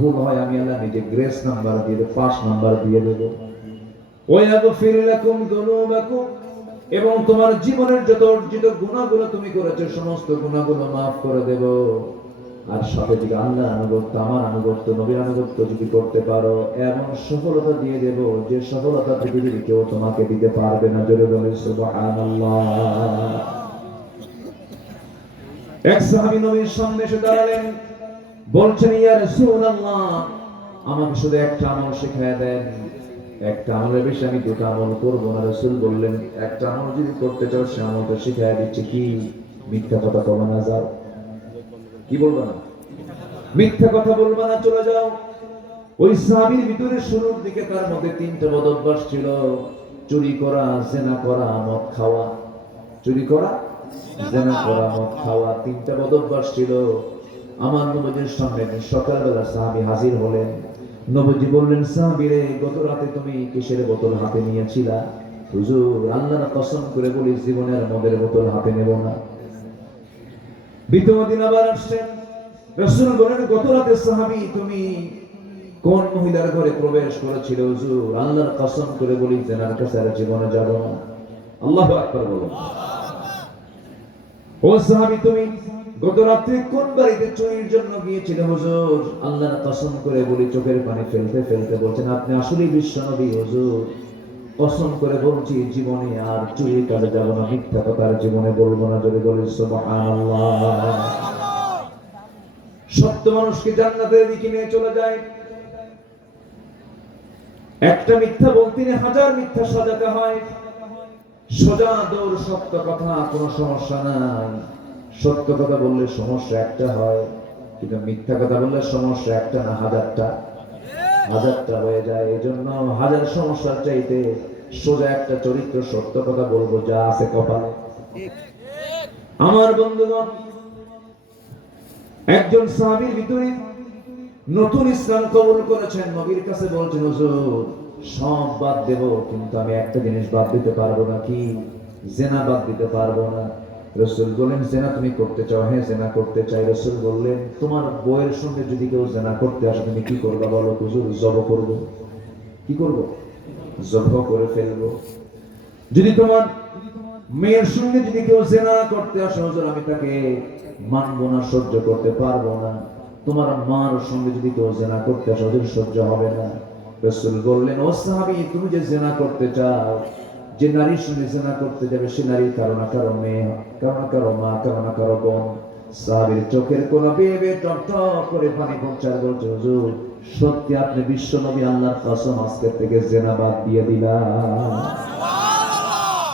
ভুল হয় আমি আল্লাহ নিজে গ্রেস নাম্বার দিয়ে দেব, 5 নাম্বার দিয়ে দেব। ওয়ায়াগফির লাকুম যুনুবাকুম, এবং তোমার জীবনের যত অর্জিত গুনাহগুলো তুমি করেছো সমস্ত গুনাহগুলো maaf করে দেব। আর সাথে যদি আল্লাহর আনুগত্য, আমার আনুগত্য, নবীর আনুগত্য যদি করতে পারো, এমন সফলতা দিয়ে দেব যে সফলতা পৃথিবীর কেউ তোমাকে দিতে পারবে না। জোরে বলে সুবহানাল্লাহ। এক সাহাবী নবীর সামনে এসে দাঁড়ালেন, বলছেন ইয়া রাসূলুল্লাহ, আমাকে শুধু একটা আমল শিখিয়ে দেন, একটা আমলের বেশি আমি দুটো আমল করব না। রাসূল বললেন, একটা আমল যদি করতে চাও সে আমলটা শিখিয়ে দিচ্ছি। কি? মিথ্যা কথা বলবা না। যাও। কি বলবা না? মিথ্যা কথা বলবা না, চলে যাও। ওই সাহাবীর ভিতরে শুরুর দিকে তার মধ্যে 3টা বদ অভ্যাস ছিল: চুরি করা, জিনা করা, মদ খাওয়া। চুরি করা, জিনা করা, মদ খাওয়া, 3টা বদ অভ্যাস ছিল। আমার নবীর সামনে সকালবেলা সাহাবী হাজির হলেন। নবীজি বললেন, সাহাবী রে, গত রাতে তুমি কিসের বোতল হাতে নিয়েছিলা? হুজুর, আল্লাহর কসম করে বলি জীবনের মদের বোতল হাতে নেব না। দ্বিতীয় দিন আবার আসছেন, রাসূল বলেন, গত রাতে সাহাবী তুমি কোন মহিলার ঘরে প্রবেশ করেছিলে? হুজুর, আল্লাহর কসম করে বলি জেনার কাছে আর জীবনে যাব না। আল্লাহু আকবার বলুন। ও সাহাবী, তুমি গত রাতে কোন বাড়িতে চুরির জন্য গিয়েছিলে? হুজুর, আল্লাহর কসম করে বলি, চোখের পানি ফেলতে ফেলতে বলছেন, আপনি আসলেই বিশ্বনবী। হুজুর, কসম করে বলছি জীবনে আর চুরির কাজে যাব না, মিথ্যা কথা আর জীবনে বলবো না। যদি বলি সুবহানাল্লাহ। সত্য মানুষকে জান্নাতের দিকে নিয়ে চলে যায়। একটা মিথ্যা বলতে 1000 মিথ্যা সাজাতে হয়। সোজা দৌড়, সত্য কথা, কোনো সমস্যা নাই। সত্য কথা বললে সমস্যা একটা হয়, কিন্তু মিথ্যা কথা বললে সমস্যা একটা না, হাজারটা হয়ে যায়। এই জন্য 1000 সমস্যার চাইতে সোজা একটা চরিত্র, সত্য কথা বলবো, যা আছে কপালে। আমার বন্ধুগণ, একজন সাহাবীর ভিতরে নতুন ইসলাম কবুল করেছেন, নবীর কাছে বলছেন, হুজুর সব বাদ দেব, কিন্তু আমি একটা জিনিস বাদ দিতে পারবো না। কি? জেনা বাদ দিতে পারবো না। রাসূল বললেন, জেনা তুমি করতে চাও? হ্যাঁ, জেনা করতে চাই। রাসূল বললেন, তোমার বউয়ের সঙ্গে যদি কেউ জেনা করতে আসে তুমি কি করবে? বলো। হুজুর, জবাই করব। কি করব? জবাই করে ফেলবো। যদি তোমার মেয়ের সঙ্গে যদি কেউ জেনা করতে আসে, হুজুর আমি তাকে মানবো না, সহ্য করতে পারবো না। তোমার মার সঙ্গে যদি কেউ জেনা করতে আসে, হুজুর সহ্য হবে না। রাসূল বললেন, ও সাহাবী, তুমি যে জেনা করতে চাও, যে নারীর সঙ্গে জেনা করতে যাবে সে নারী কারো না কারো মেয়ে, কারো না কারো মা, কারো না কারো বোন। সাহাবীর চোখের কোনা বেয়ে বেয়ে টপ টপ করে পানি পড়ছে। বলছে, হুজুর সত্যি আপনি বিশ্ব নবী, আল্লাহর কসম আজকে থেকে জেনা বাদ দিয়ে দিলাম।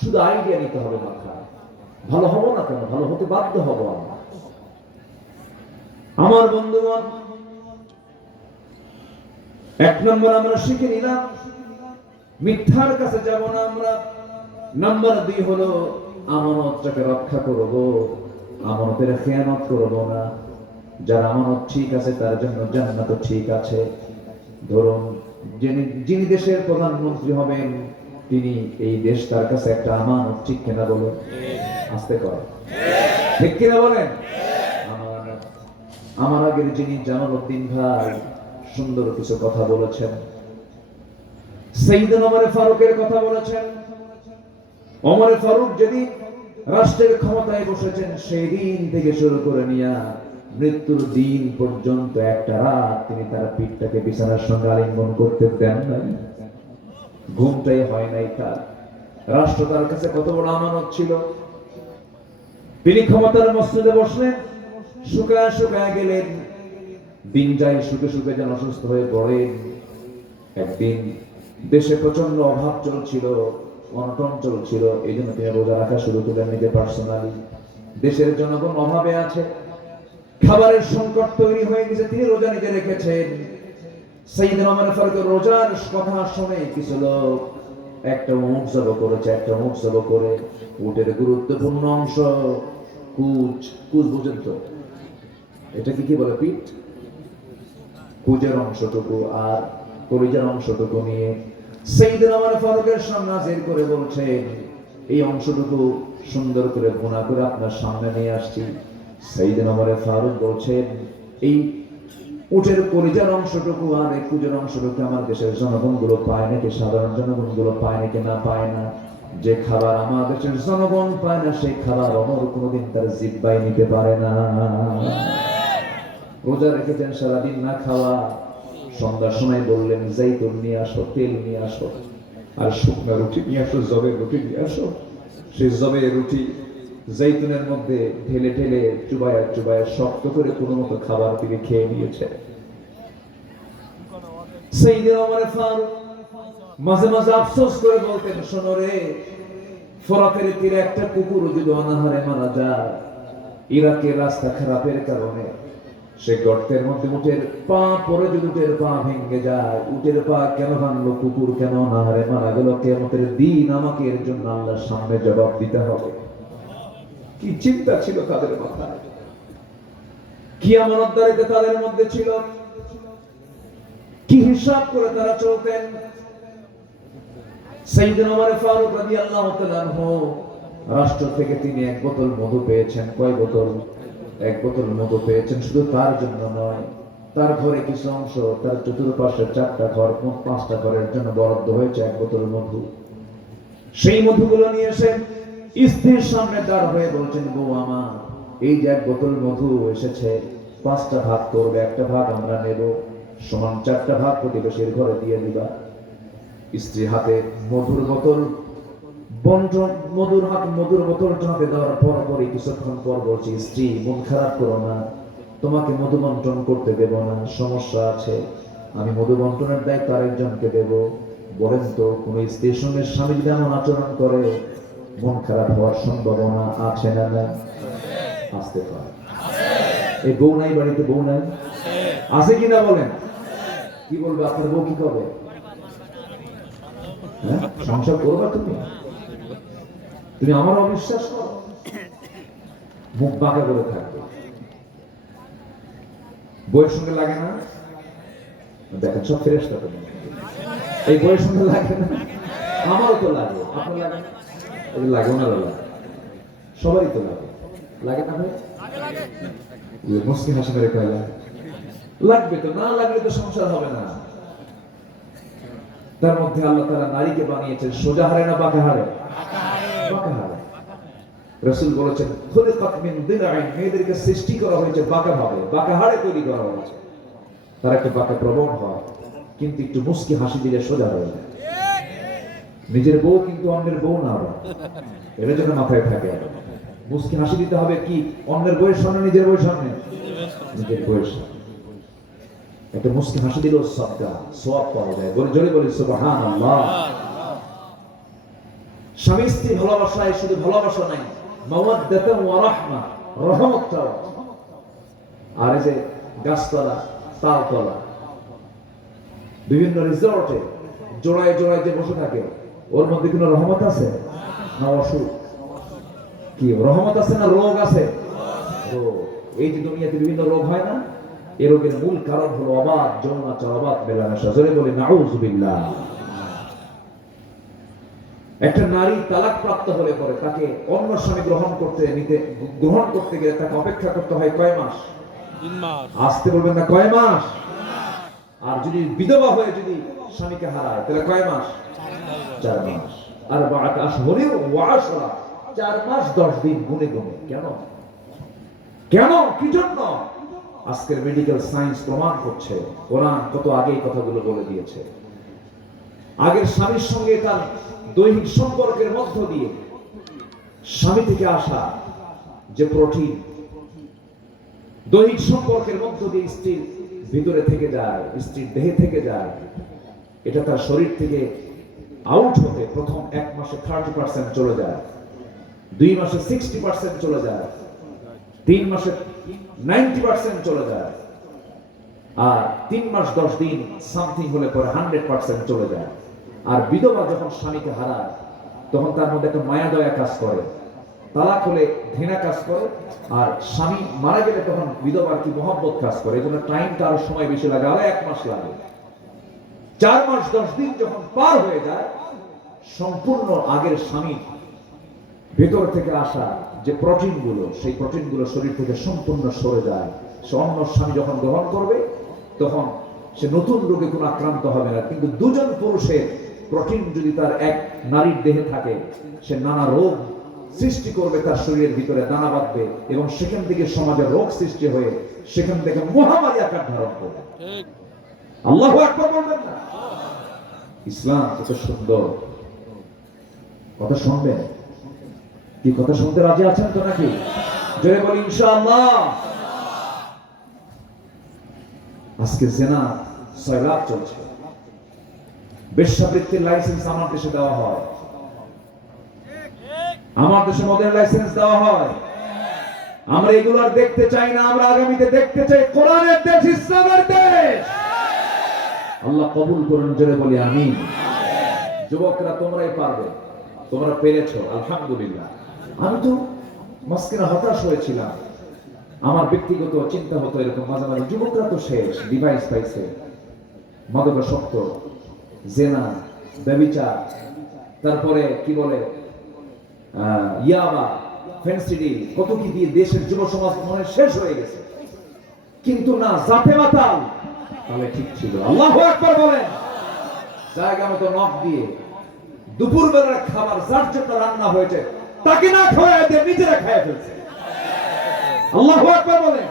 শুধু আইডিয়া নিতে হবে মাথায়। ভালো হবো না কেন? ভালো হতে বাধ্য হবো আমরা। আমার বন্ধুগণ, 1 নম্বর আমরা শিখে নিলাম, মিথ্যার কাছে যাব না আমরা। নাম্বার 2 হলো আমানতটাকে রক্ষা করব, আমানতের খেয়ানত করব না। যার আমানত ঠিক আছে তার জন্য জান্নাত ঠিক আছে। ধরুন, যিনি দেশের প্রধানমন্ত্রী হবেন, তিনি এই দেশ তার কাছে একটা আমানত, ঠিক কিনা বলেন? আস্তে করে, ঠিক কিনা বলেন? আমানত। আমার আগের যিনি জামালউদ্দিন ভাই সুন্দর কিছু কথা বলেছেন, সাইয়েদনা ওমর ফারুকের কথা বলেছেন। ওমর ফারুক যেদিন রাষ্ট্রের ক্ষমতায় বসেছেন, সেই দিন থেকে শুরু করে নিয়ে মৃত্যুর দিন পর্যন্ত একটা রাত তিনি তার পিঠটাকে বিছানার সঙ্গে আলিঙ্গন করতে দেন নাই। ঘুমটাই হয় নাই তার। রাষ্ট্র তার কাছে কত বড় আমানত ছিল। তিনি ক্ষমতার মসনদে বসলেন, শুকায় শুকায় গেলেন। দিন যায়, শুকে শুকে যেন অসুস্থ হয়ে পড়েন। একদিন দেশে প্রচন্ড অভাব চলছিল, অনটন চলছিল। এই জন্য তিনি রোজা রাখা শুরু করলেন নিজে পার্সোনালি। দেশের জনগণ অভাবে আছে, খাবারের সংকট তৈরি হয়ে গেছে, তিনি রোজা নিজে রেখেছেন। সাইয়েদনা ওমর ফারুকের রোজার কথা শুনে কিছু লোক একটা উট জবাই করেছে। একটা উট জবাই করে উটের গুরুত্বপূর্ণ অংশ, কুচ, কুচ বুঝেন তো? এটাকে কি বলে? পিঠ, কুজের অংশটুকু আর কলিজার অংশটুকু নিয়ে সাইয়েদনা ওমর ফারুকের সামনে হাজির করে বলছে, এই অংশটুকু সুন্দর করে ভুনা করে আপনার সামনে নিয়ে আসছি। সাইয়েদনা ওমর ফারুক বলছেন, এই উটের কলিজার অংশটুকু আর এই কুজের অংশটুকু আমার দেশের জনগণগুলো পায় নাকি, সাধারণ জনগণগুলো পায় নাকি না পায় না? যে খাবার আমার দেশের জনগণ পায় না, সেই খাবার অমর কোনোদিন তার জিহ্বায় নিতে পারে না। রোজা রেখেছেন সারাদিন না খাওয়া, সন্ধ্যার সময় বললেন জাইতুন নিয়ে আসো, তেল নিয়ে আসো, আর শুকনো রুটি নিয়ে আসো, জবের রুটি নিয়ে আসো। সেই জবের রুটি জাইতুনের মধ্যে ঢেলে ঢেলে চুবায়া চুবায়া শক্ত করে কোনো মতো খাবার থেকে খেয়ে নিয়েছে। সাইয়েদনা ওমর ফারুক মাঝে মাঝে আফসোস করে বলতেন, শোনো রে, ফোরাতের তীরে একটা কুকুর যদি অনাহারে মারা যায়, ইরাকের রাস্তা খারাপের কারণে সে গর্তের মধ্যে উটের পা পরে যদি উটের পা ভেঙে যায়, উটের পা কেন ভাঙলো, কুকুর কেন অনাহারে মারা গেল, কিয়ামতের দিন আমাকে এর জন্য আল্লাহর সামনে জবাব দিতে হবে। কি চিন্তা ছিল তাদের মাথায়, কি আমানতদারিতা তাদের মধ্যে ছিল, কি হিসাব করে তারা চলতেন। সাইয়েদনা ওমর ফারুক রাদিয়াল্লাহু তাআলা আনহু রাষ্ট্র থেকে তিনি এক বোতল মধু পেয়েছেন। কয় বোতল? এক বোতল মধু পেয়েছেন। শুধু তার জন্য নয়, তার ঘরে কিছু অংশ, তার চতুর্পাশে 4টা ঘর, মোট 5টা ঘরের জন্য বরাদ্দ হয়েছে এক বোতল মধু। সেই মধুগুলো নিয়ে এসে স্ত্রীর সামনে দাঁড় হয়ে বলছেন, বউ আমার, এই যে এক বোতল মধু এসেছে, 5টা ভাগ করবে, একটা ভাগ আমরা নেব, সমান 4টা ভাগ প্রতিবেশীর ঘরে দিয়ে দিবা। স্ত্রী হাতে মধুর বোতল বন্টন, মধুর বোতলটা হাতে দেওয়ার পরই কিছুক্ষণ পর বলছি, স্ত্রী মন খারাপ করো না, তোমাকে মধু বন্টন করতে দেব না, সমস্যা আছে, আমি মধু বন্টনের দায়িত্ব আরেকজনকে দেব। বলেন তো, কোন স্ত্রীর সঙ্গে স্বামী যদি এমন আচরণ করে, মন খারাপ হওয়ার সম্ভাবনা আছে না? না আসতে পারে। এই বউ নাই বাড়িতে? বউ নাই? আছে কিনা বলেন? কি বলবে আপনার বউ? কি করবে? হ্যাঁ, সংসার করবা তুমি? তুমি আমার অবিশ্বাস করো, মুখ বাঁকা করে থাকবে। বইয়ের সঙ্গে লাগে না? দেখেন সব ফেরেশতা তো এই বইয়ের সঙ্গে লাগে না? আমারও তো লাগে, আপনার লাগে না? লাগে, ওনারও লাগে, সবারই তো লাগে। লাগে না ভাই? মুসলিম হাসি মেরে কয় লাগবে তো, না লাগলে তো সংসার হবে না। তার মধ্যে আল্লাহ তাআলা নারীকে বানিয়েছেন সোজা হারে না বাঁকা হারে? বাঁকা হারে। রাসূল বলেছেন, খুলিকাত মিন দিলআইন, মেয়েদেরকে সৃষ্টি করা হয়েছে বাঁকা ভাবে, বাঁকা হারে তৈরি করা হয়েছে। তারা একটু বাঁকা প্রবণ হয়, কিন্তু একটু মুস্কি হাসি দিলে সোজা হয়ে যায়। নিজের বউ কিন্তু অন্যের বউ না, এটা যেন মাথায় থাকে। মুস্কি হাসি দিতে হবে কি অন্যের বউয়ের সামনে, নিজের বউয়ের সামনে? নিজের বউয়ের সামনে একটা মুস্কি হাসি দিলেও সাদকা সওয়াব পাওয়া যায়। জোরে বলি সুবহানাল্লাহ। স্বামী স্ত্রী ভালোবাসায় শুধু ভালোবাসা নাই, মাওয়াদ্দাতান ওয়া রাহমা, রহমতটাও। আর এই যে গাছতলা, তালতলা, বিভিন্ন রিসর্টে জোড়ায় জোড়ায় যে বসে থাকে, ওর মধ্যে কোনো রহমত আছে না অসুখ? কি রহমত আছে না রোগ আছে? রোগ। এই যে দুনিয়াতে বিভিন্ন রোগ হয় না, এই রোগের মূল কারণ হলো অবাধ যৌনাচার, অবাধ মেলামেশা। জোরে বলি নাউযুবিল্লাহ। একটা নারী তালাক প্রাপ্ত হলে পরে তাকে অন্য স্বামী গ্রহণ করতে গেলে তাকে অপেক্ষা করতে হয় কয় মাস? 3 মাস। আসতে বলবেন না, কয় মাস? আর যদি বিধবা হয়ে যদি স্বামীকে হারায় তাহলে কয় মাস? 4 মাস। আর 4 আশহুরিন ওয়া 10, 4 মাস 10 দিন গুনে গুনে। কেন? কেন? কি জন্য? আজকের মেডিকেল সায়েন্স প্রমাণ করছে, কোরআন কত আগেই কথাগুলো বলে দিয়েছে। আগের স্বামীর সঙ্গে তার দৈহিক সম্পর্কের মধ্য দিয়ে স্বামী থেকে আসা যে প্রোটিন, দৈহিক সম্পর্কের মধ্য দিয়ে স্ত্রীর ভিতরে থেকে যায়, স্ত্রীর দেহে থেকে যায়, এটা তার শরীর থেকে আউট হতে প্রথম 1 মাসে 30% চলে যায়, 2 মাসে 60% চলে যায়, 3 মাসে 90% চলে যায়, আর 3 মাস 10 দিন সামথিং হলে পরে 100% চলে যায়। আর বিধবা যখন স্বামীকে হারায় তখন তার মধ্যে একটা মায়া দয়া কাজ করে, তালাক হলে ঘৃণা কাজ করে, আর স্বামী মারা গেলে তখন বিধবার কি মহব্বত কাজ করে। এই জন্য টাইমটা আরো সময় বেশি লাগে, আরো 1 মাস লাগে। 4 মাস 10 দিন যখন পার হয়ে যায়, সম্পূর্ণ আগের স্বামী ভেতর থেকে আসা যে প্রোটিনগুলো, সেই প্রোটিনগুলো শরীর থেকে সম্পূর্ণ সরে যায়। সে অন্য স্বামী যখন গ্রহণ করবে তখন সে নতুন রোগে কোনো আক্রান্ত হবে না। কিন্তু দুজন পুরুষের প্রোটিন যদি তার এক নারীর দেহে থাকে, সে নানা রোগ সৃষ্টি করবে, তার শরীরের ভিতরে দানা বাঁধবে এবং সেখান থেকে সমাজে রোগ সৃষ্টি হয়ে সেখান থেকে মহামারী আকার ধারণ করবে। আল্লাহু আকবার বলবেন না? ইসলাম কত সুন্দর। কথা শুনবেন কি? কথা শুনতে রাজি আছেন তো নাকি? জোরে বলি ইনশাআল্লাহ। আজকে জেনা সয়লাব চলছে। বেশ্যাবৃত্তির লাইসেন্স আমার দেশে দেওয়া হয়, আমার দেশে মদের লাইসেন্স দেওয়া হয়। আমরা এগুলো আর দেখতে চাই না। আমরা আগামীতে দেখতে চাই কোরআনের দেশ, ইসলামের দেশ। আল্লাহ কবুল করুন। জোরে বলি আমিন। যুবকরা তোমরাই পারবে, তোমরা পেরেছো, আলহামদুলিল্লাহ। আমি তো মাঝখানে হতাশ হয়েছিলাম। আমার ব্যক্তিগত চিন্তা হতো এরকম মাঝে মাঝে, যুবকরা তো শেষ, ডিভাইস পাইছে, মাদকাসক্ত, জেনা, ব্যভিচার, তারপরে কি বলে ইয়াবা, ফেন্সিডি, কত কি দিয়ে দেশের যুব সমাজ মনে শেষ হয়ে গেছে। কিন্তু না, জাফে মাতাল তাহলে ঠিক ছিল। আল্লাহু আকবার বলেন। জায়গা মতো নখ দিয়ে দুপুর বেলার খাবার যার জন্য রান্না হয়েছে তাকে না খাওয়ায় দিয়ে নিজেরা খেয়ে ফেলছে। আল্লাহু আকবার বলেন।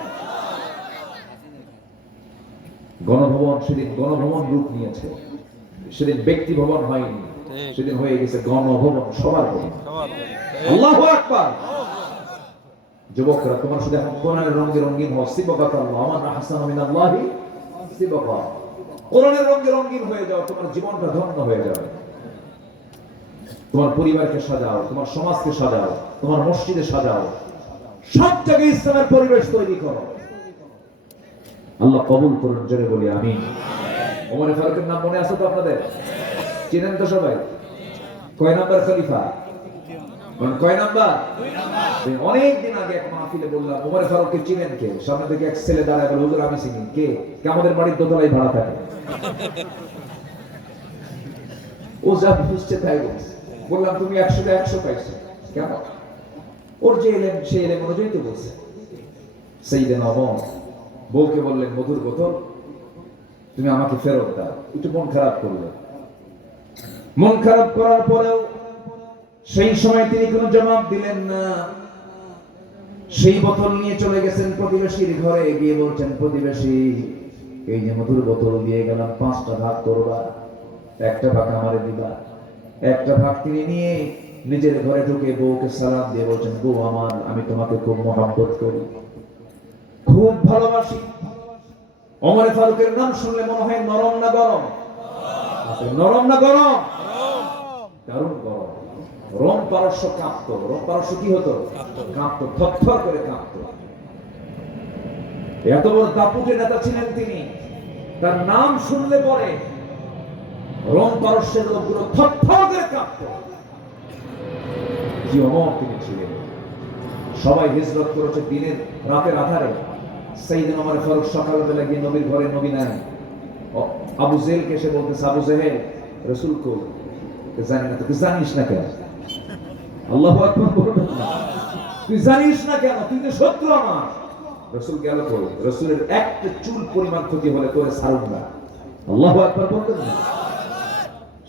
গণভবন সেদিন গণভবন রূপ নিয়েছে। সেদিন ব্যক্তি ভবন হয়নি, সেদিন হয়ে গেছে গণভবন, সবার ভবন। আল্লাহু আকবার। যুবকরা তোমার শুধু এখন কোরআনের রঙে রঙিন হও। সিবগাতাল্লাহ ওয়া মান আহসানু মিনাল্লাহি সিবগা। কোরআনের রঙে রঙিন হয়ে যাও, তোমার জীবনটা ধন্য হয়ে যাবে। তোমার পরিবারকে সাজাও, তোমার সমাজকে সাজাও, তোমার মসজিদে সাজাও, সব জায়গায় ইসলামের পরিবেশ তৈরি করো। আল্লাহ কবুল করুন। জোরে বলি আমিন। ওমর ফারুকের নাম মনে আছে তো আপনাদের? চিনেন তো সবাই? কয় নাম্বার খলিফা? কয় নাম্বার? অনেক দিন আগে এক মাহফিলে বললাম ওমর ফারুককে চিনেন কে? সামনে থেকে এক ছেলে দাঁড়ায় বলে, হুজুর আমি চিনি। কে? আমাদের বাড়ির দোতলায় ভাড়া থাকে। ও যা বুঝছে তাই বলছে। বললাম তুমি 100 100 পাইছো কেন? ওর যে এলেম সে এলেম অনুযায়ী তো বলছে। সাইয়েদনা ওমর বউকে বললেন, মধুর বোতল তুমি আমাকে ফেরত দাও। একটু মন খারাপ করলো। মন খারাপ করার পরেও সেই সময় তিনি কোনো জবাব দিলেন না। সেই বোতল নিয়ে চলে গেছেন প্রতিবেশীর ঘরে, গিয়ে বলছেন, প্রতিবেশী এই যে মধুর বোতল দিয়ে গেলাম, 5টা ভাগ করবা, একটা ভাগ আমারে দিবা। একটা ভাগ তিনি নিয়ে নিজের ঘরে ঢুকে বউকে সালাম দিয়ে বলছেন, বউ আমার, আমি তোমাকে খুব মহব্বত করি, খুব ভালোবাসি। ওমর ফারুকের নাম শুনলে মনে হয় নরম না গরম? নরম না গরম? দারুণ গরম। রোম পারস্য কাঁপতো। রোম পারস্য কি হতো? কাঁপতো, থরথর করে কাঁপতো। এত বড় দাপুটে নেতা ছিলেন তিনি। তার নাম শুনলে পরে রোম পারস্যের লোকগুলো থরথর করে কাঁপতো। কি অমর তিনি ছিলেন। সবাই হিজরত করেছে দিনের রাতের আধারে। সাইয়েদনা ওমর ফারুক সকালবেলা গিয়ে নবীর ঘরে, নবী নাই। আবু জেহেলকে এসে বলতেছে, আবু জেহেল রাসূল কই? জানি না। তুই জানিস না কেন? আল্লাহু আকবার বলবেন না? তুই জানিস না কেন? তুই তো শত্রু আমার। রাসূল গেল কই? রাসূলের একটা চুল পরিমাণ ক্ষতি হলে তোরে ছাড়ব না। আল্লাহু আকবার বলবেন না?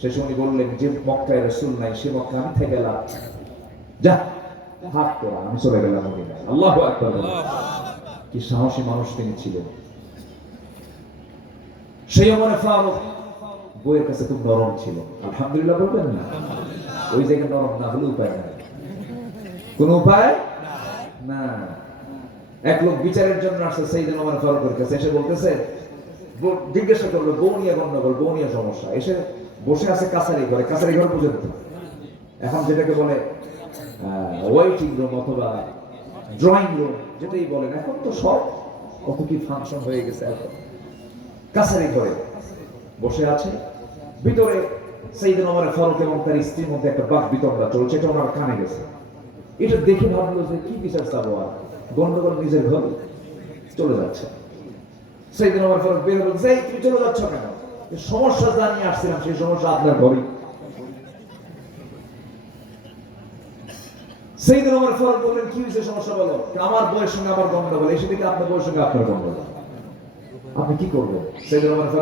শেষ উনি বললেন, যে মক্কায় রাসূল নাই সে মক্কা আমি থেকে গেলাম, যা হাত তোরা, আমি চলে গেলাম মদিনায়। আল্লাহু আকবার। কি সাহসী মানুষ তিনি ছিলেন। সেই ওমর ফারুক বইয়ের কাছে খুব নরম ছিল। আলহামদুলিল্লাহ বলবেন না? ওই জায়গায় নরম না হলে উপায় নাই। কোন উপায় না। এক লোক বিচারের জন্য আসছে সাইয়েদনা ওমর ফারুকের কাছে, এসে বলতেছে, জিজ্ঞাসা করলো বউ নিয়ে গন্ডগোল, বউ নিয়ে সমস্যা। এসে বসে আছে কাছারি ঘরে, কাছারি ঘর পর্যন্ত এখন যেটাকে বলে ওয়েটিং রুম অথবা ড্রয়িং রুম, যেটাই বলেন, এখন তো সব কত কি ফাংশন হয়ে গেছে। এখন কাছারি ঘরে বসে আছে। ভিতরে সাইয়েদনা ওমর ফারুক এবং তার স্ত্রীর মধ্যে একটা বাক বিতণ্ডা চলছে। এটা ওনার কানে গেছে। এটা দেখে ভাবলো যে কি বিচার চাবো, আর গন্ডগোল নিজের ঘরে চলে যাচ্ছে। সাইয়েদনা ওমর ফারুক বের হয়ে বলছে, তুমি চলে যাচ্ছ কেন? সমস্যা জানিয়ে আসছিলাম, সেই সমস্যা আপনার ঘরে। সাইয়েদনা ওমর ফারুক বললেন, কি হয়েছে, সমস্যা বলো। আমার বউয়ের সঙ্গে আমার গন্ডগোল, এসে দেখে আপনার বউয়ের সঙ্গে আপনার গন্ডগোল। আপনি কি করবেন? সাইয়েদনা ওমর ফারুক